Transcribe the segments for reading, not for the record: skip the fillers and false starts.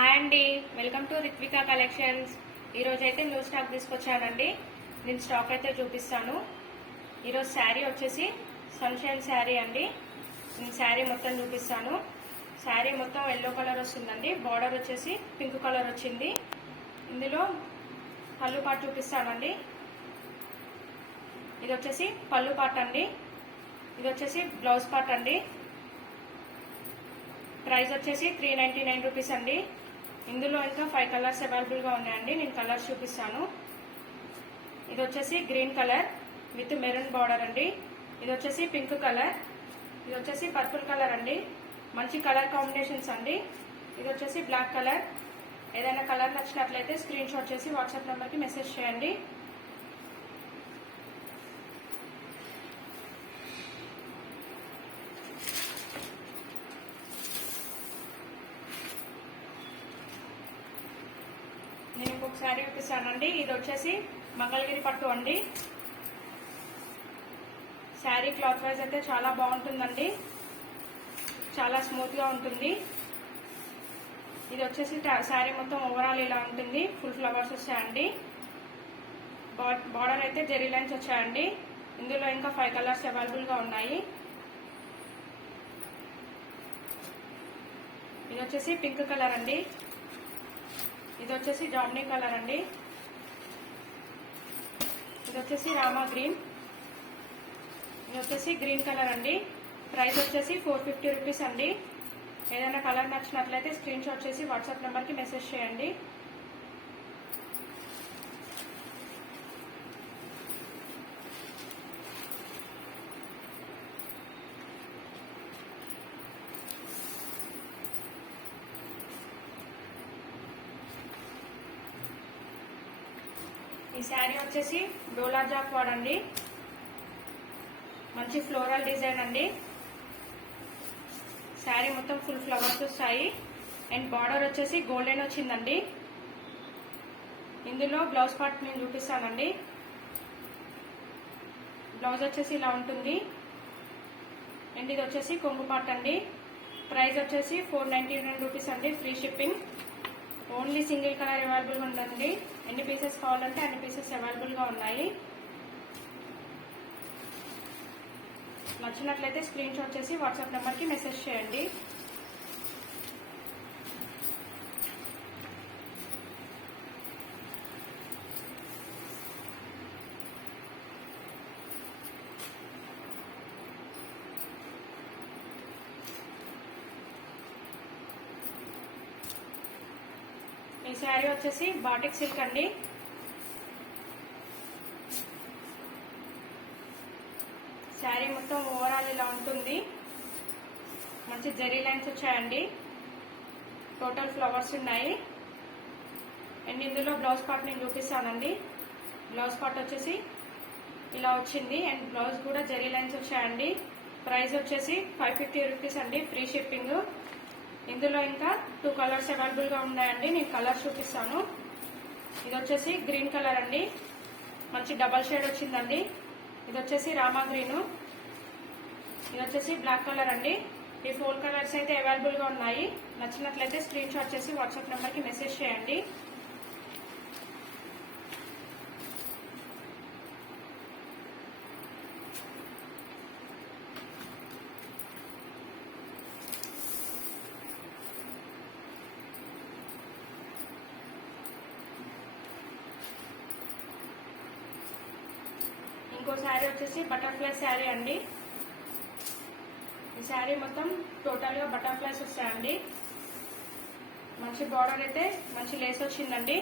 Hi అండి, welcome to Rithwika collections. ఈరోజు అయితే న్యూ స్టాక్ తీసుకొచ్చానండి. నేను స్టాక్ అయితే చూపిస్తాను. ఈరోజు శారీ వచ్చేసి సన్షైన్ శారీ అండి. నేను శారీ మొత్తం చూపిస్తాను. శారీ మొత్తం ఎల్లో కలర్ వస్తుందండి. బార్డర్ వచ్చేసి పింక్ కలర్ వచ్చింది. ఇందులో పళ్ళు పార్ట్ చూపిస్తానండి. ఇది వచ్చేసి పళ్ళు పార్ట్ అండి. ఇది వచ్చేసి బ్లౌజ్ పార్ట్ అండి. ప్రైస్ వచ్చేసి 399 రూపీస్ అండి. ఇందులో ఇంకా 5 కలర్స్ అవైలబుల్గా ఉన్నాయండి. నేను కలర్స్ చూపిస్తాను. ఇది వచ్చేసి green colour with maroon border అండి. ఇది వచ్చేసి పింక్ కలర్. ఇది వచ్చేసి పర్పుల్ కలర్ అండి. మంచి కలర్ కాంబినేషన్స్ అండి. ఇది వచ్చేసి బ్లాక్ కలర్. ఏదైనా కలర్ నచ్చినట్లయితే స్క్రీన్ షాట్ చేసి వాట్సాప్ నెంబర్కి మెసేజ్ చేయండి. నేను ఇంకొక శారీ చూపిస్తానండి. ఇది వచ్చేసి మంగళగిరి పట్టు అండి. శారీ క్లాత్ వైజ్ అయితే చాలా బాగుంటుందండి. చాలా స్మూత్గా ఉంటుంది. ఇది వచ్చేసి శారీ మొత్తం ఓవరాల్ ఇలా ఉంటుంది. ఫుల్ ఫ్లవర్స్ వచ్చాయండి. బార్డర్ అయితే జెరీ లైన్స్ వచ్చాయండి. ఇందులో ఇంకా 5 కలర్స్ అవైలబుల్గా ఉన్నాయి. ఇది వచ్చేసి పింక్ కలర్ అండి. ఇది వచ్చేసి జామ్నీ కలర్ అండి. ఇది వచ్చేసి రామా గ్రీన్. ఇది వచ్చేసి గ్రీన్ కలర్ అండి. ప్రైస్ వచ్చేసి 450 రూపీస్ అండి. ఏదైనా కలర్ నచ్చినట్లయితే స్క్రీన్ షాట్ చేసి వాట్సాప్ నెంబర్కి మెసేజ్ చేయండి. ఈ శారీ వచ్చేసి డోలా జాక్ వాడండి. మంచి ఫ్లోరల్ డిజైన్ అండి. శారీ మొత్తం ఫుల్ ఫ్లవర్స్ వస్తాయి. అండ్ బార్డర్ వచ్చేసి గోల్డెన్ వచ్చిందండి. ఇందులో బ్లౌజ్ పార్ట్ నేను చూపిస్తానండి. బ్లౌజ్ వచ్చేసి ఇలా ఉంటుంది. అండ్ ఇది వచ్చేసి కొంగు పార్ట్ అండి. ప్రైస్ వచ్చేసి 499 రూపీస్ అండి. Free shipping. Only single colour అవైలబుల్గా ఉందండి. ఎన్ని పీసెస్ కావాలంటే అన్ని పీసెస్ అవైలబుల్గా ఉన్నాయి. నచ్చినట్లయితే స్క్రీన్ షాట్ చేసి వాట్సాప్ నెంబర్కి మెసేజ్ చేయండి. ఈ శారీ వచ్చేసి బాటిక్ సిల్క్ అండి. శారీ మొత్తం ఓవరాల్ ఇలా ఉంటుంది. మంచి జెరీ లైన్స్ వచ్చాయండి. టోటల్ ఫ్లవర్స్ ఉన్నాయి. అండ్ ఇందులో బ్లౌజ్ పార్ట్ నేను చూపిస్తానండి. బ్లౌజ్ పార్ట్ వచ్చేసి ఇలా వచ్చింది. అండ్ బ్లౌజ్ కూడా జెరీ లైన్స్ వచ్చాయండి. ప్రైస్ వచ్చేసి 550 రూపీస్ అండి. Free shipping. ఇందులో ఇంకా 2 కలర్స్ అవైలబుల్గా ఉన్నాయండి. నేను కలర్స్ చూపిస్తాను. ఇది వచ్చేసి గ్రీన్ కలర్ అండి. మంచి డబల్ షేడ్ వచ్చిందండి. ఇది వచ్చేసి రామా గ్రీను. ఇది వచ్చేసి బ్లాక్ కలర్ అండి. ఈ 4 కలర్స్ అయితే అవైలబుల్గా ఉన్నాయి. నచ్చినట్లయితే స్క్రీన్ షాట్ చేసి వాట్సాప్ నెంబర్కి మెసేజ్ చేయండి. ఇంకో శారీ వచ్చేసి బటర్ఫ్లై శారీ అండి. ఈ శారీ మొత్తం టోటల్గా బటర్ఫ్లైస్ వస్తాయండి. మంచి బార్డర్ అయితే మంచి లేస్ వచ్చిందండి.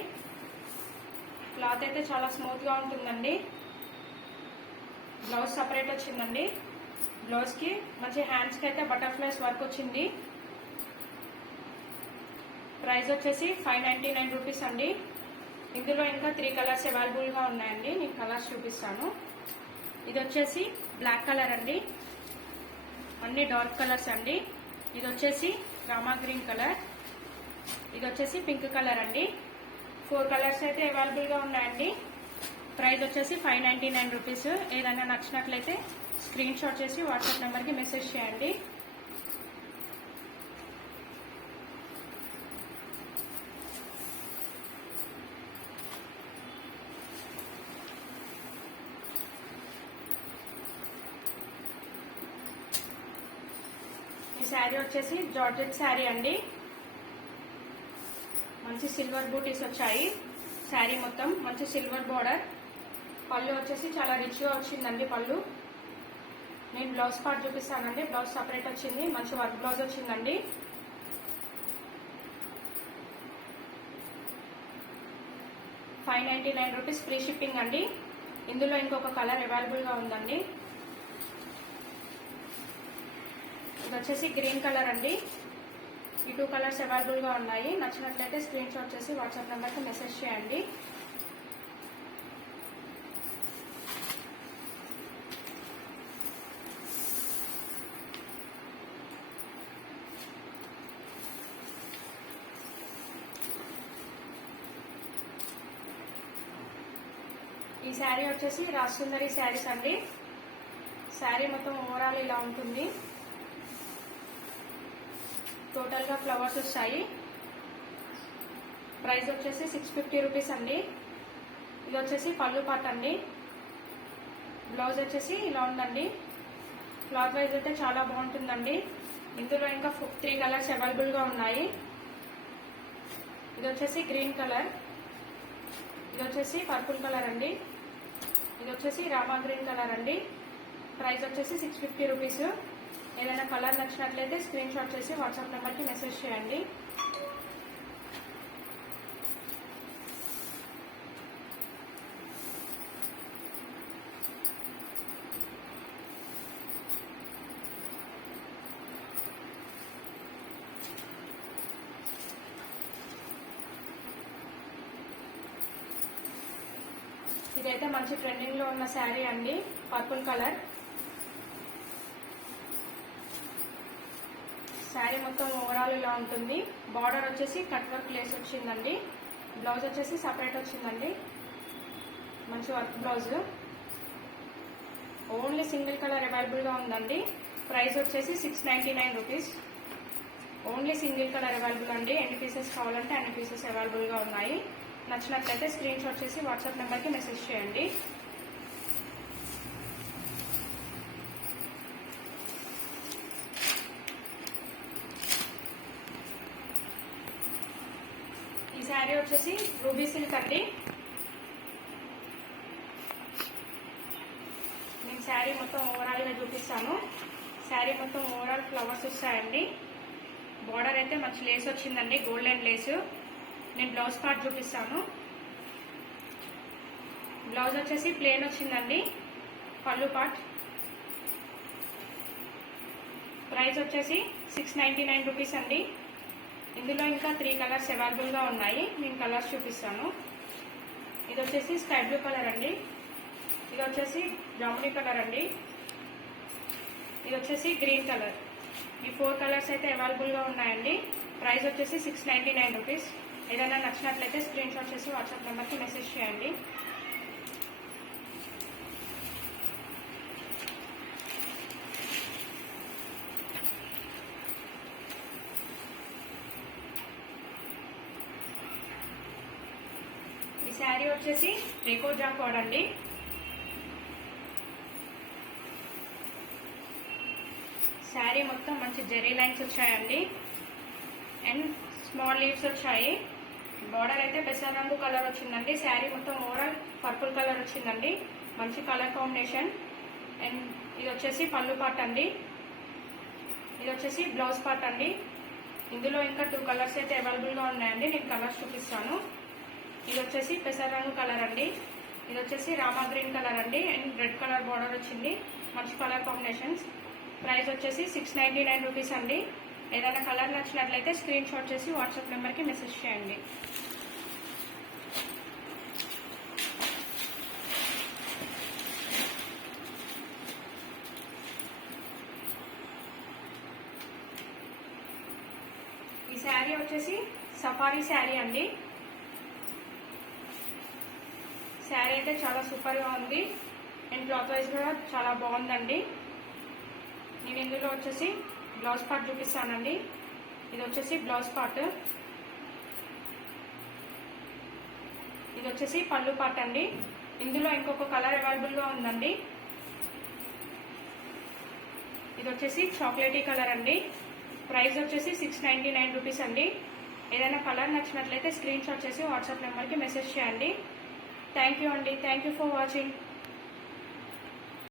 క్లాత్ అయితే చాలా స్మూత్గా ఉంటుందండి. బ్లౌజ్ సపరేట్ వచ్చిందండి. బ్లౌజ్కి మంచి హ్యాండ్స్కి అయితే బటర్ఫ్లైస్ వర్క్ వచ్చింది. ప్రైస్ వచ్చేసి 599 రూపీస్ అండి. ఇందులో ఇంకా 3 కలర్స్ అవైలబుల్గా ఉన్నాయండి. నేను కలర్స్ చూపిస్తాను. ఇది వచ్చేసి బ్లాక్ కలర్ అండి. అన్ని డార్క్ కలర్స్ అండి. ఇది వచ్చేసి రామా గ్రీన్ కలర్. ఇది వచ్చేసి పింక్ కలర్ అండి. 4 కలర్స్ అయితే అవైలబుల్గా ఉన్నాయండి. ప్రైస్ వచ్చేసి 599 రూపీస్. ఏదైనా నచ్చినట్లయితే స్క్రీన్ షాట్ చేసి వాట్సాప్ నెంబర్కి మెసేజ్ చేయండి. శారీ వచ్చేసి జార్జెట్ శారీ అండి. మంచి సిల్వర్ బూటీస్ వచ్చాయి. శారీ మొత్తం మంచి సిల్వర్ బోర్డర్. పళ్ళు వచ్చేసి చాలా రిచ్ గా వచ్చిందండి. పళ్ళు నేను బ్లౌజ్ పార్ట్ చూపిస్తానండి. బ్లౌజ్ సపరేట్ వచ్చింది. మంచి వర్క్ బ్లౌజ్ వచ్చిందండి. ₹599 ఫ్రీ షిప్పింగ్ అండి. ఇందులో ఇంకొక కలర్ అవైలబుల్ గా ఉందండి. ఇది వచ్చేసి గ్రీన్ కలర్ అండి. ఈ 2 కలర్స్ అవైలబుల్ గా ఉన్నాయి. నచ్చినట్లయితే స్క్రీన్ షాట్ చేసి వాట్సాప్ నెంబర్కి మెసేజ్ చేయండి. ఈ శారీ వచ్చేసి రాజసుందరి శారీస్ అండి. శారీ మొత్తం ఓవరాల్ ఇలా ఉంటుంది. టోటల్ గా ఫ్లవర్స్ వస్తాయి. ప్రైస్ వచ్చేసి ₹650 అండి. ఇది వచ్చేసి పళ్ళు పార్ట్ అండి. బ్లౌజ్ వచ్చేసి ఇలా ఉందండి. క్లాత్ వైజ్ అయితే చాలా బాగుంటుందండి. ఇందులో ఇంకా 3 కలర్స్ అవైలబుల్ గా ఉన్నాయి. ఇది వచ్చేసి గ్రీన్ కలర్, ఇది వచ్చేసి పర్పుల్ కలర్ అండి, ఇది వచ్చేసి రామా గ్రీన్ కలర్ అండి. ప్రైస్ వచ్చేసి ₹650. ఏదైనా కలర్ నచ్చినట్లయితే స్క్రీన్ షాట్ చేసి వాట్సాప్ నెంబర్కి మెసేజ్ చేయండి. ఇదైతే మంచి ట్రెండింగ్ లో ఉన్న శారీ అండి. Purple colour. శారీ మొత్తం ఓవరాల్ ఇలా ఉంటుంది. బార్డర్ వచ్చేసి కట్ వర్క్ లేస్ వచ్చిందండి. బ్లౌజ్ వచ్చేసి సపరేట్ వచ్చిందండి. మంచి work blouse. Only single colour available గా ఉందండి. ప్రైస్ వచ్చేసి ₹699. ఓన్లీ సింగిల్ కలర్ అవైలబుల్ అండి. ఎన్ని పీసెస్ కావాలంటే అన్ని పీసెస్ అవైలబుల్ గా ఉన్నాయి. నచ్చినట్లయితే స్క్రీన్ షాట్ చేసి వాట్సాప్ నెంబర్కి మెసేజ్ చేయండి. ఈ శారీ వచ్చేసి రూబీ సిల్క్ అండి. నేను శారీ మొత్తం ఓవరాల్ గా చూపిస్తాను. శారీ మొత్తం ఓవరాల్ ఫ్లవర్స్ వస్తాయండి. బార్డర్ అయితే మంచి లేస్ వచ్చిందండి, గోల్డెన్ లేస్. నేను బ్లౌజ్ పార్ట్ చూపిస్తాను. బ్లౌజ్ వచ్చేసి ప్లేన్ వచ్చిందండి. పళ్ళు పార్ట్. ప్రైస్ వచ్చేసి ₹699 అండి. ఇందులో ఇంకా 3 కలర్స్ అవైలబుల్ గా ఉన్నాయి. నేను కలర్స్ చూపిస్తాను. ఇది వచ్చేసి స్కై బ్లూ కలర్ అండి, ఇది వచ్చేసి జామునీ కలర్ అండి, ఇది వచ్చేసి గ్రీన్ కలర్. ఈ 4 కలర్స్ అయితే అవైలబుల్ గా ఉన్నాయండి. ప్రైస్ వచ్చేసి ₹699. ఏదైనా నచ్చినట్లయితే స్క్రీన్ షాట్ చేసి వాట్సాప్ నెంబర్కి మెసేజ్ చేయండి. ఈ శారీ వచ్చేసి రేకో జాకార్డ్ అండి. శారీ మొత్తం మంచి జెరీ లైన్స్ వచ్చాయండి అండ్ స్మాల్ లీవ్స్ వచ్చాయి. బార్డర్ అయితే పెసర రంగు కలర్ వచ్చిందండి. శారీ మొత్తం ఓవరాల్ పర్పుల్ కలర్ వచ్చిందండి. మంచి కలర్ కాంబినేషన్. అండ్ ఇది వచ్చేసి పళ్ళు పార్ట్ అండి, ఇది వచ్చేసి బ్లౌజ్ పార్ట్ అండి. ఇందులో ఇంకా 2 కలర్స్ అయితే అవైలబుల్ గా ఉన్నాయండి. నేను కలర్స్ చూపిస్తాను. ఇది వచ్చేసి పెసర రంగు కలర్ అండి, ఇది వచ్చేసి రామా గ్రీన్ కలర్ అండి అండ్ రెడ్ కలర్ బార్డర్ వచ్చింది. మంచి కలర్ కాంబినేషన్స్. ప్రైస్ వచ్చేసి ₹699 అండి. ఏదైనా కలర్ నచ్చినట్లయితే స్క్రీన్ షాట్ చేసి వాట్సాప్ నెంబర్కి మెసేజ్ చేయండి. ఈ శారీ వచ్చేసి సఫారీ శారీ అండి. శారీ అయితే చాలా సూపర్ గా ఉంది అండ్ క్లాత్ వైజ్ కూడా చాలా బాగుందండి. నేను ఇందులో వచ్చేసి బ్లౌజ్ పార్ట్ చూపిస్తానండి. ఇది వచ్చేసి బ్లౌజ్ పార్ట్, ఇది వచ్చేసి పళ్ళు పార్ట్ అండి. ఇందులో ఇంకొక కలర్ అవైలబుల్ గా ఉందండి. ఇది వచ్చేసి చాక్లెటీ కలర్ అండి. ఇది వచ్చేసి రామా గ్రీన్ కలర్ అండి. ఇది వచ్చేసి పళ్ళు పార్ట్ అండి. ఇది వచ్చేసి బ్లౌజ్ పార్ట్ అండి. ఇది వచ్చేసి పళ్ళు పార్ట్ అండి. ఇందులో ఇంకొక కలర్ అవైలబుల్ గా ఉందండి. ఇది వచ్చేసి చాక్లెటీ కలర్ అండి. ప్రైస్ వచ్చేసి 699 రూపీస్ అండి. ఏదైనా కలర్ నచ్చినట్లయితే స్క్రీన్ షాట్ చేసి వాట్సాప్ నెంబర్కి మెసేజ్ చేయండి. థ్యాంక్ యూ అండి. Thank you for watching.